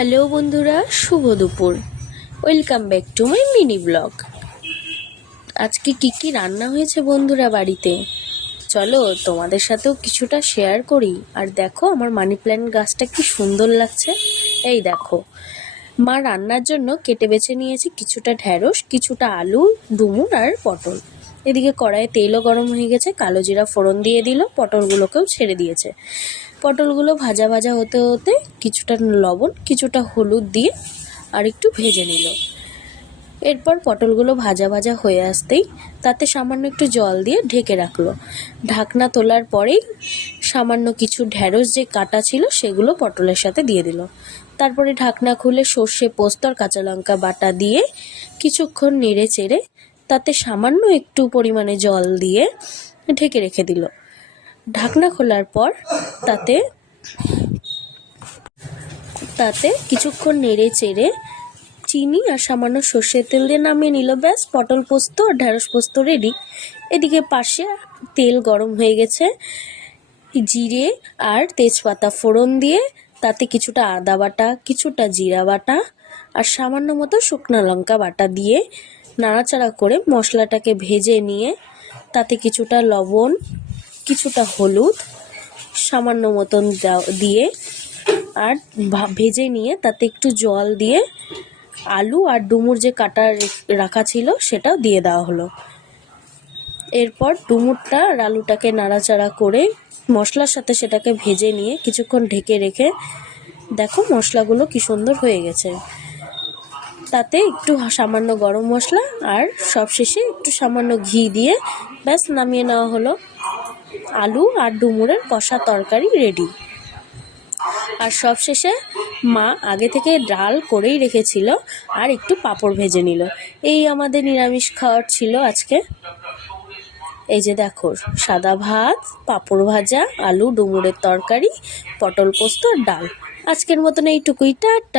Hello বন্ধুরা, শুভ দুপুর। Welcome back to my mini blog. আজকে কি রান্না হয়েছে বন্ধুরা বাড়িতে, চলো তোমাদের সাথেও কিছুটা শেয়ার করি। আর দেখো আমার মানি প্ল্যান্ট গাছটা কি সুন্দর লাগছে। এই দেখো, মা রান্নার জন্য কেটে বেছে নিয়েছি কিছুটা ঢ্যাঁড়স, কিছুটা আলু, ডুমুর আর পটল। এদিকে কড়াইয়ে তেলও গরম হয়ে গেছে, কালো জিরা ফোড়ন দিয়ে দিল, পটলগুলোকেও ছেড়ে দিয়েছে। পটলগুলো ভাজা ভাজা হতে হতে কিছুটা লবণ, কিছুটা হলুদ দিয়ে আর একটু ভেজে নিল। এরপর পটলগুলো ভাজা ভাজা হয়ে আসতেই তাতে সামান্য একটু জল দিয়ে ঢেকে রাখলো। ঢাকনা তোলার পরেই সামান্য কিছু ঢ্যাঁড়স যে কাটা ছিল সেগুলো পটলের সাথে দিয়ে দিল। তারপরে ঢাকনা খুলে সর্ষে, পোস্ত আর কাঁচা লঙ্কা বাটা দিয়ে কিছুক্ষণ নেড়ে চেড়ে তাতে সামান্য একটু পরিমাণে জল দিয়ে ঢেকে রেখে দিল। ঢাকনা খোলার পর তাতে কিছুক্ষণ নেড়ে চেড়ে চিনি আর সামান্য সর্ষের তেল দিয়ে নামিয়ে নিল। ব্যাস, পটল পোস্ত আর ঢ্যাঁড়স পোস্ত রেডি। এদিকে পাশে তেল গরম হয়ে গেছে, জিরে আর তেজপাতা ফোড়ন দিয়ে তাতে কিছুটা আদা বাটা, কিছুটা জিরা বাটা আর সামান্য মতো শুকনো লঙ্কা বাটা দিয়ে নাড়াচাড়া করে মশলাটাকে ভেজে নিয়ে তাতে কিছুটা লবণ, কিছুটা হলুদ সামান্য মতন দিয়ে আর ভেজে নিয়ে তাতে একটু জল দিয়ে আলু আর ডুমুর যে কাটা রাখা ছিল সেটাও দিয়ে দেওয়া হলো। এরপর ডুমুরটা আর আলুটাকে নাড়াচাড়া করে মশলার সাথে সেটাকে ভেজে নিয়ে কিছুক্ষণ ঢেকে রেখে দেখো মশলাগুলো কি সুন্দর হয়ে গেছে। তাতে একটু সামান্য গরম মশলা আর সবশেষে একটু সামান্য ঘি দিয়ে ব্যাস নামিয়ে নেওয়া হলো। আলু আর ডুমুরের কষা তরকারি রেডি। আর সবশেষে মা আগে থেকে ডাল করেই রেখেছিল আর একটু পাঁপড় ভেজে নিল। এই আমাদের নিরামিষ খাওয়ার ছিল আজকে। এই যে দেখো, সাদা ভাত, পাঁপড় ভাজা, আলু ডুমুরের তরকারি, পটল পোস্ত আর ডাল। আজকের মতন এইটুকুই, টাটা।